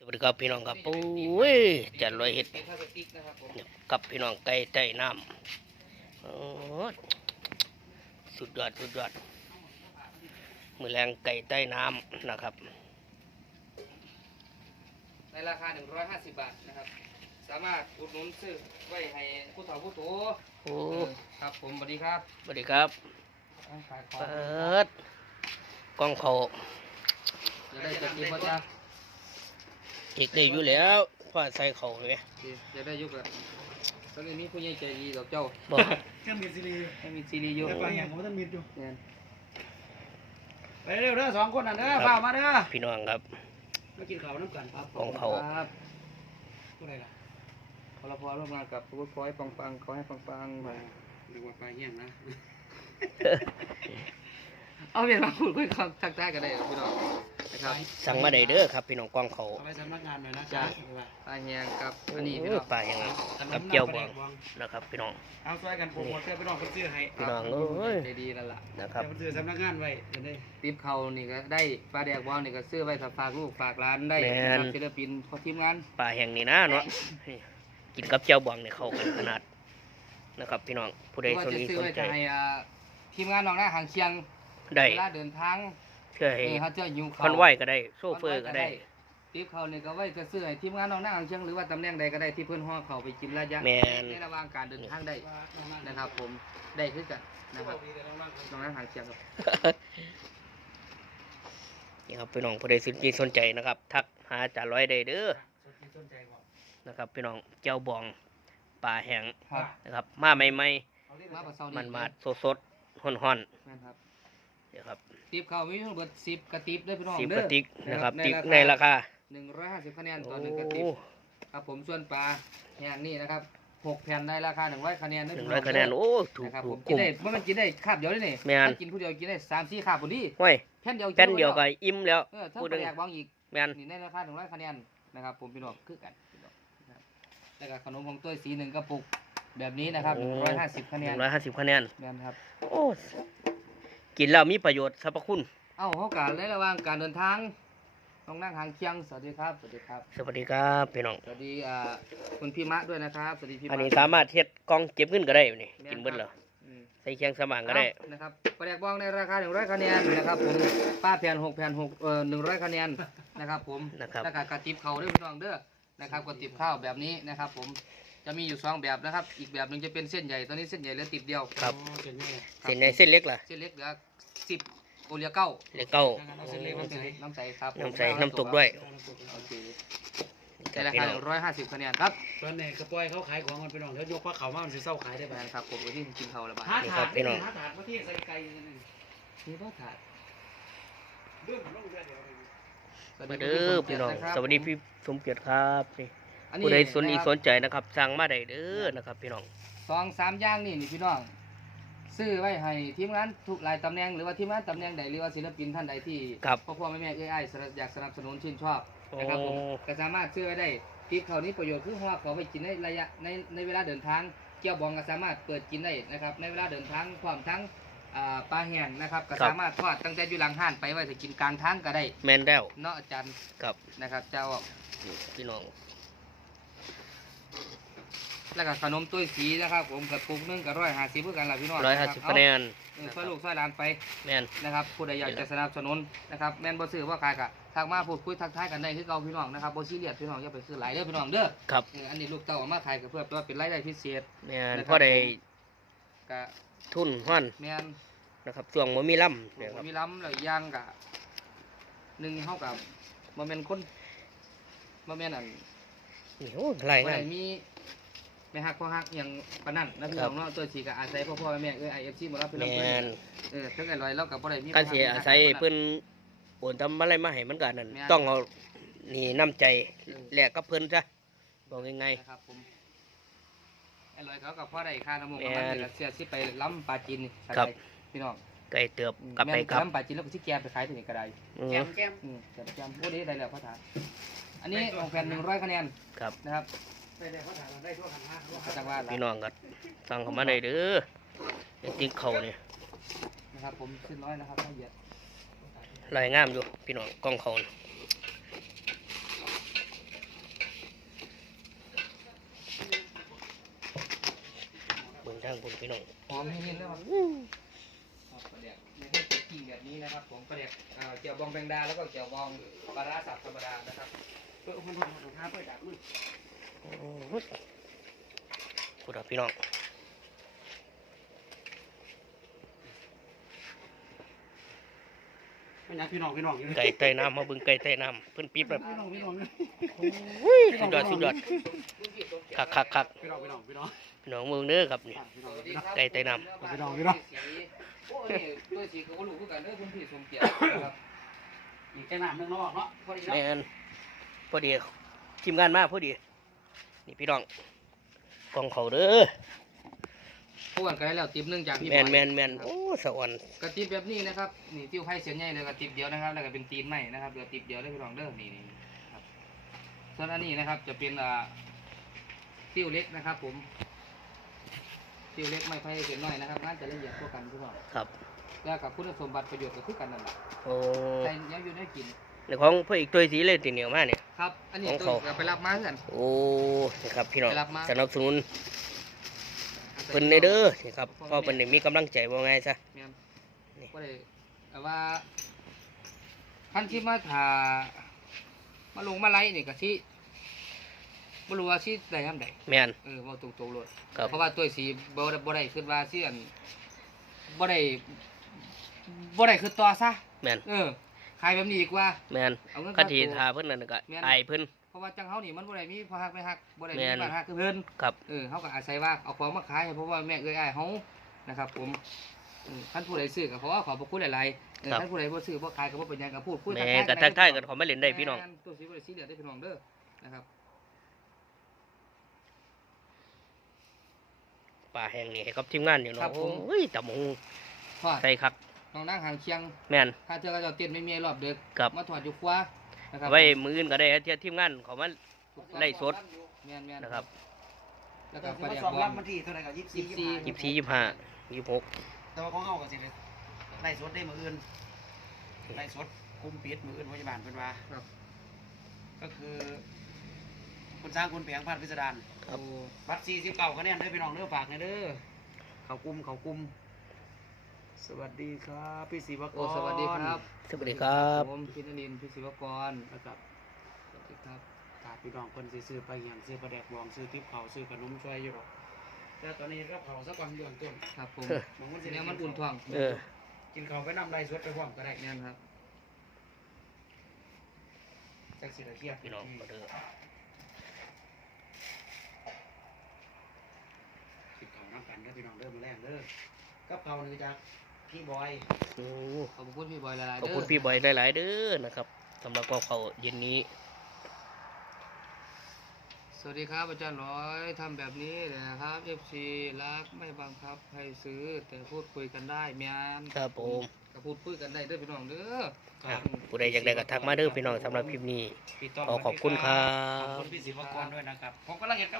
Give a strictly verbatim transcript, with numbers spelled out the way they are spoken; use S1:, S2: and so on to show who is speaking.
S1: วัสดีครับพี่น้องครับโอ้ยจัดลอยเห็ดกับพี่น้องไก่ใต้น้ำโอ้สุดยอดสุดยอดมือแรงไก่ใต้น้ำนะครับ
S2: ในราคาหนึ่งร้อยห้าสิบบาทนะครับสามารถอุดหนุนซื้อไว้ให้ผู้เฒ่าผู้โต
S1: โอ้
S2: ครับผมสวัสดีครับ
S1: สวัสดีครับเปิดกล้องเขา
S2: จะได้จะกินพ่อจ้า
S1: อีกได้อยู่แล้วพ่อใส่เขาไหม
S2: จะได้ยุกอะตอนนี้ผู้ใหญ่ใจดีดอกเจ้า
S1: บอก
S3: แค่มีซีรีส์
S2: ให้มีซีรีส์อยู่
S3: แต่ฟังอย่างผมต้องมีอยู่
S2: เนี่ย
S3: ไปเร็วเด้อสองคนน่ะเด้อฝ่ามาเด้อ
S1: พี่น้องครับ
S3: มากินข้าวน้ำกันครับ
S1: กล้องเขา
S2: ครับ
S3: อะไรล่ะ
S2: พอเราพอร่วมงานกับผู้คอยฟังฟังเขาให้ฟังฟังมา
S3: เรียกว่าปลาเหี้ยงนะ
S2: เอาเปลี่ยนมาพูดคุยคำทักทายกันได้พี่น้องนะครับ
S1: สั่งมาได้เด้อครับพี่น้องกล้องเขา
S3: เอาไปสำนักงานหน่อยนะ
S2: จ้าปลาเฮียงกับอันนี้พี่น้อง
S1: ปลาอย่างนั้นกับเจียวบองนะครับพี่น้อง
S3: เอาช่วยกันโปรโมทเพื่อพี่น้องคนซื้อให้
S1: พี่น้องเอ้ย
S2: ดีๆนั่นแหละ
S1: นะครับ
S3: คนซื้อสำนักงานไว้จะได้
S2: ติ๊บเขานี่ก็ได้ปลาแดกบอลนี่ก็ซื้อไว้ฝากลูกฝากร้านได้ศิลปินพอทีมงาน
S1: ปลาแห่งนี้นะเนาะกินกับเจียวบองเนี่ยเข้ากันขนาดนะครับพี่น้องผู้ใดสนใจ
S2: ทีมงานน้องหน้าหางเชียง
S1: ได้
S2: เวลาเดินทาง
S1: เชื่อให้
S2: เขาจะอยู่
S1: คอนไหวก็ได้โซเฟอร์ก็ได้
S2: ติ๊บเขาเนี่ยก็ไว้จะซื้อให้ทีมงานน้องหน้าหางเชียงหรือว่าตำแหน่งใดก็ได้ที่เพื่อนห่อเขาไปกินระยะในระหว่างการเดินทางได้นะครับผมได้ขึ้นกันนะครับน้องหน้าหางเชียงครับ
S1: นี่ครับพี่น้องผู้ใดสนใจสนใจนะครับทักหาจ่าร้อยได้เด้อนะครับพี่น้องเจ้าบองปลาแห้งนะครับมาใหม่ๆมันมาสดสดห่อนห่อนเดี๋ยวครับ
S2: ติ๊บเขามีทั้งหมดสิบกระติบด้วยพี่น้อง
S1: สิบกระติบนะครับติ๊บในราคา
S2: หนึ่งร้อยห้าสิบคะแนนต่อหนึ่งกระติบครับผมส่วนปลาแห้งนี่นะครับหกแผ่นในราคาหนึ่งร้อยคะแนน
S1: หนึ่งร้อยคะแนนโอ้ถูกถูก
S2: กินได้เมื่อมันกินได้คาบเดียวได้เนี่ยถ้ากินผู้เดียวกินได้สามสี่คาบพอดีแผ่นเดียว
S1: แผ่นเดียวก็อิ่มแล้ว
S2: พูดถึงอยากบางอีก
S1: แม่น
S2: นี่ในราคาหนึ่งร้อยคะแนนนะครับผมพี่น้องคือกันแล้วก็ขนมของตัวสีหนึ่งกระปุกแบบนี้นะครับหนึ่งร้อยห้าสิบคะแนน
S1: หนึ่งร้อยห้าสิบคะแนน
S2: แม่นครับ
S1: โอ้กินแล้วมีประโยชน์สรรพคุณ
S2: เอ้าเขาการในระหว่างการเดินทางต้องนั่งหางเคียงสวัสดีครับสวัสดีครับ
S1: สวัสดีครับพี่น้อง
S2: สวัสดีอ่าคุณพี่มะด้วยนะครับสวัสดีพี่มะ
S1: อันนี้สามารถเฮ็ดกล่องเก็บเงินก็ได้นี่กินเบิดเหรอใส่เคียงสมานก็ได้
S2: นะครับปลาแดกบองในราคาหนึ่งร้อยคะแนนนะครับผมป้าแผ่นหกแผ่นหกเอ่อหนึ่งร้อยคะแนนนะครับผม
S1: นะครับ
S2: แล้วก็กระติบข้าวด้วยพี่น้องเด้อนะครับกระติบข้าวแบบนี้นะครับผมจะมีอยู่สองแบบนะครับอีกแบบหนึ่งจะเป็นเส้นใหญ่ตอนนี้เส้นใหญ่เหลือติบเดียว
S1: ครับเส้นใหญ่เส้นเล็กล่ะ
S2: เส้นเล็กเหลือสิบโอเลียเก้า
S1: เล็กเก้า
S2: น้ำใสครับ
S1: น้ำใสน้ำตกด้วย
S2: โอเคในราคาหนึ่งร้อยห้าสิบคะแนนครับ
S3: ตอนนี้กระป๋อยเขาขายของกันไปน้องแล้วยกว่าเขามามันจะเศร้าขายได้ไหม
S2: ครับผมวันที่กินเขาละบาท
S3: หาถาดหาถาดมาที่ใส่ไก่
S2: นี่ว่าถาด
S1: มาเด้อพี่น้องสวัสดีพี่สมเกียรติครับนี่ผู้ใดสนอีสนใจนะครับสั่งมาได้เด้อนะครับพี่น้อง
S2: สองสามอย่างนี่นี่พี่น้องซื้อไว้ให้ทีมงานทุกหลายตำแหน่งหรือว่าทีมงานตำแหน่งใดหรือว่าศิลปินท่านใดที่พ่อพ่อแม่แม่เอ้ยไอ้อยากสนับสนุนชื่นชอบนะครับผมก็สามารถซื้อไว้ได้ติ๊บเขานี้ประโยชน์คือห่อเขาไปกินในระยะในในเวลาเดินทางเกี่ยวบองก็สามารถเปิดกินได้นะครับในเวลาเดินทางพร้อมทั้งปลาแห้งนะครับก็สามารถทอดตั้งแต่อยู่หลังห้านไปไว้จะกินกลางทางก็ได้
S1: แมนแล้ว
S2: เนาะอาจารย์
S1: ครับ
S2: นะครับเจ้า
S1: พี่น้อง
S2: แล้วก็ขนมตุ้ยสีนะครับผมกระปุกนึงกับร้อยห้าสิบเพื่อกันล่ะพี่น้อง
S1: ร้อยห้าสิบคะแนน
S2: ช่วยลูกช่วยหลานไป
S1: แมน
S2: นะครับผู้ใดอยากจะสนับสนุนนะครับแมนบ่ซื้อว่าขายกะทักมาพูดคุยทักทายกันได้คือเก่าพี่น้องนะครับบ่ซีเรียสพี่น้องอย่าไปซื้อหลายเด้อพี่น้องเด้อ
S1: ครับ
S2: อันนี้ลูกเต้าเอามาขายก็เพื่อว่าเป็นรายได้พิเศษ
S1: แมนเพราะได้
S2: กะ
S1: ทุนห้อน
S2: แมน
S1: นะครับช่วงบ่มีล่ำ
S2: บ่มีล้ำแล้วย่างกะหนึ่งเท่ากับบ่แม่นคนบ่แม่นอัน
S1: นี่โอ้หลายงาน
S2: มีไม่หักพอหักอย่างปานนั้นนะพี่น้องเนาะตัวสีก็อาศัยพ่อพ่อแม่เออไอเอฟซีมารับเพื่อนเพื่อนเออทั้งไอ้ลอยแล้วกับพ่อใดมี
S1: การเสียอาศัยเพื่อนโอนทำอะไรมาให้มันกันนั่นต้องเอานี่น้ำใจแหลกกับเพื่อนจ้ะบอกยังไง
S2: ครับผมไอ้ลอยเขากับพ่อใดค่าน้ำมันมันเสียสิไปล้ำปลาจีนครับพี่น้อง
S1: ไก่เติบกับไปครับ
S2: ล้ำปลาจีนแล้วก็ที่แกไปขายที่ไหนก็ได้
S3: แก้มแก้ม
S2: แต่แก้มพูดได้ได้แล้วพ่อถามอันนี้ของแผ่นหนึ่งร้อยคะแนน
S1: ครับ
S2: นะครับ
S1: พี่น้องกันสั่งเข้ามาได้เด้อติ๊กเขาเนี่ย
S2: นะครับผมขึ้นร้อยนะครับละเอียด
S1: ลายงามอยู่พี่น้องกล้องเขาคุณพี่น้อง
S2: หอมนิดๆนะครับครับปลาแดกในที่กิ่งแบบนี้นะครับผมปลาแดกเอ่อเจียวบองแบงดาแล้วก็เจียวบองปลาร้าสับธรรมดานะครับเพื่อคนคนคนท้าเพื่อดักมือ
S1: คุณพี่น้อง
S3: ไม่อยากพี่น้องพี่น้องอยู่
S1: ไก่ใต้น้ำมาเบึงไก่ใต้น้ำเพิ่นปี๊บแบบ
S3: พี่น้องพี่น้อง
S1: สุดยอดสุดยอดคักคักคัก
S3: พี่น้องพี่น้องพี่น้อง
S1: พี่น้องเมืองเด้อครับนี่
S3: พี่น้อง
S2: สวัสดี
S3: พี่น้อง
S2: ครับ
S1: ไก่ใต้น้
S3: พี่น้องพี่น้อง
S2: โอ้ยด้วยสีก็รู้คือกันเด้อคุณพี่สมเกียรตินะครับ
S3: อีกแค่น้ำนึงเนาะเนาะพอดี
S1: แม
S3: เนาะ
S1: นพอดีทีมงานมาพอดีนี่พี่น้องกองเขาเด้อ
S2: พวกกันได้แล้วติบหนึงจากพี่
S1: แม
S2: บอย
S1: นแมนแมนโอ้สวรรค์
S2: กระติบแบบนี้นะครับนี่ติ้วไข่เสียนใหญ่เลยกระติบเดียวนะครับแล้วก็เป็นตีนไม้นะครับเดี๋ยวติบเดียวได้พี่น้องเด้อนี่นี่ครับส่วนอันนี้นะครับจะเป็นอ่าติ้วเล็กนะครับ ผมติ้วเล็กไม้ไผ่เสียนน้อยนะครับน่าจะละเอียดกว่ากันพี่น้อง
S1: ครับ
S2: แล้วกับคุณสมบัติประโยชน์ก็คือกันนั่นแหละ
S1: โอ้
S2: ใครยังอยู่ได้กิน
S1: ในของพระเอกตัวสีเลยตีเหนียวมากเนี่ย
S2: ครับ อันนี้
S1: ของ
S2: ตัว
S1: เขา
S2: ก็ไปรับมาเพื่อน
S1: โอ้นี่ครับพี่น้อง
S2: ไปรับมา
S1: สนับสนุนเพิ่นในเด้อนี่ครับเพราะเพิ่นนี่มีกำลังใจว่าไงซะ
S2: แม่น
S1: นี่
S2: ก็เลยแต่ว่าท่านที่มาถามาลงมาไล่นี่ก็ที่บ่รู้ว่าสิได้ยามใด
S1: แมน
S2: เออเว้าตรงๆเลย
S1: ครับ
S2: เพราะว่าตัวสีบ่ได้บ่ได้คิดว่าสิอันบ่ได้บ่ได้คือต่อซะ
S1: แมน
S2: เออขายแบบนี้ดีกว่า
S1: แมน
S2: เอาเงิน
S1: คั
S2: ค่าน
S1: ที
S2: ตัว
S1: ทาเพิ่นนั่นก็
S2: แม่น
S1: อายเพิ่น
S2: เพราะว่าจังเฮานี่มันบ่ได้มีพอฮักไม่ฮักบ่ได้
S1: แม่
S2: มี
S1: น
S2: บ้านฮักคือเพิ่น
S1: ครับ
S2: เออเขาก็อาศัยว่าเอาของมาขายให้เพราะว่าแม่เอ้ยอ้ายเขานะครับผมอืมท่านผู้ใดซื้อก็ขอขอบพระคุณหลายๆเออ
S1: ครับ
S2: ท่านผู้ใดบ่ซื้อบ่ขายก็บ่เป็นหยังก็พูดคุย
S1: แม่ก็ทักทายกันขอมาเล่นได้พี่น้อง
S2: แม่ตัวสีบ่ได้สีเหลืองได้พี่น้องเด้อนะครับ
S1: ป่าแห่งนี้ให้กับทีมงานอยู่
S2: ครั
S1: เนาะ
S2: บผม
S1: โอ้ยตำหง
S2: ทอด
S1: ใส่คัก
S2: น้องนั่งหางเคียง
S1: แม่น
S2: ถ้าเจอก็จะเต้นไม่มีรอบดึก
S1: ครับ
S2: มาถอดอยู่ครัวนะครับ
S1: ไว้มืออื่นก็ได้เที่ยทีมงานเขามา ไล่สด
S2: แม่นๆ
S1: นะครับ
S2: แล้ว
S3: ก็
S2: ก็
S3: คือ
S2: ปลา
S3: มา
S2: แดก
S3: สอบบ
S2: อ
S3: รั
S2: ม
S3: บมันที่เท่าไหร่กับยี่สิบ
S2: ยี่
S3: สี่
S2: สิบสี่
S1: ยี่สิบสี่ยี่สิบห้ายี่สิบหก
S3: แต่ว่าของเฮาก็สิได้ไล่สดได้มื้ออื่นไล่สดคุมปิดมื้ออื่นพยาบาลเพิ่นว่า
S2: ครับ
S3: ก็คือคุณสร้างคุณแผงพันธุ์พิสดาร
S1: ครับ
S2: โอ้
S3: บัตรสี่สิบเก้าคะแนนเด้อพี่น้องเด้อฝากหน่อยเด้อเขากลุ่มเขากลุ่มสวัสดีครับพี่ศิวกร
S2: โอ้สวัสดีครับ
S1: สวัสดีครับ
S2: ผมพินรินทร์พิศิวกรนะครับสวัสดีครับ
S3: ฝากพี่น้องคนสิซื้อไปอย่างซื้อปลาแดกบองซื้อทิพเขาซื้อขนมช่วยอยู่หรอกแต่ตอนนี้ก็เผาสักวันเดือนต้น
S2: ครับผม
S3: มองมันสิ
S2: เนี่ยมันอุ่นท้อง
S1: เออ
S3: กินเขาวไปน้ำไล่สดไปพร้อมก็ได้
S2: เนี่ยครับ
S3: จักสิละเครียด
S1: พี่น้องมาเด้อ
S3: กินเขาวน้ำกันเด้อพี่น้องเด้อมาแรงเด้อกับเขาวนี่จากพี่บอย
S1: โอ้
S2: ขอบคุณพี่บอยหลายๆ
S1: ขอบ
S2: เด้
S1: คุณพี่บอยหลายๆเด้อนะครับสำหรับพวกเขาเย็นนี้
S2: สวัสดีครับอาจารย์ร้อยทำแบบนี้เลยนะครับ เอฟ ซี รักไม่บังคับให้ซื้อ แต่พูดคุยกันได้แมน
S1: ครับผม
S2: ก็พูดคุยกันได้เด้อพี่น้องเด้อ
S1: ครับผู้ใดอยากได้ก็ทักมาเด้อพี่น้องสำหรับคลิปนี้
S3: พี่ต้อม
S1: ขอขอบคุณครั
S3: ขอบบ คุณพี่ศิวกรด้วยนะครับผมก็ลังเห็น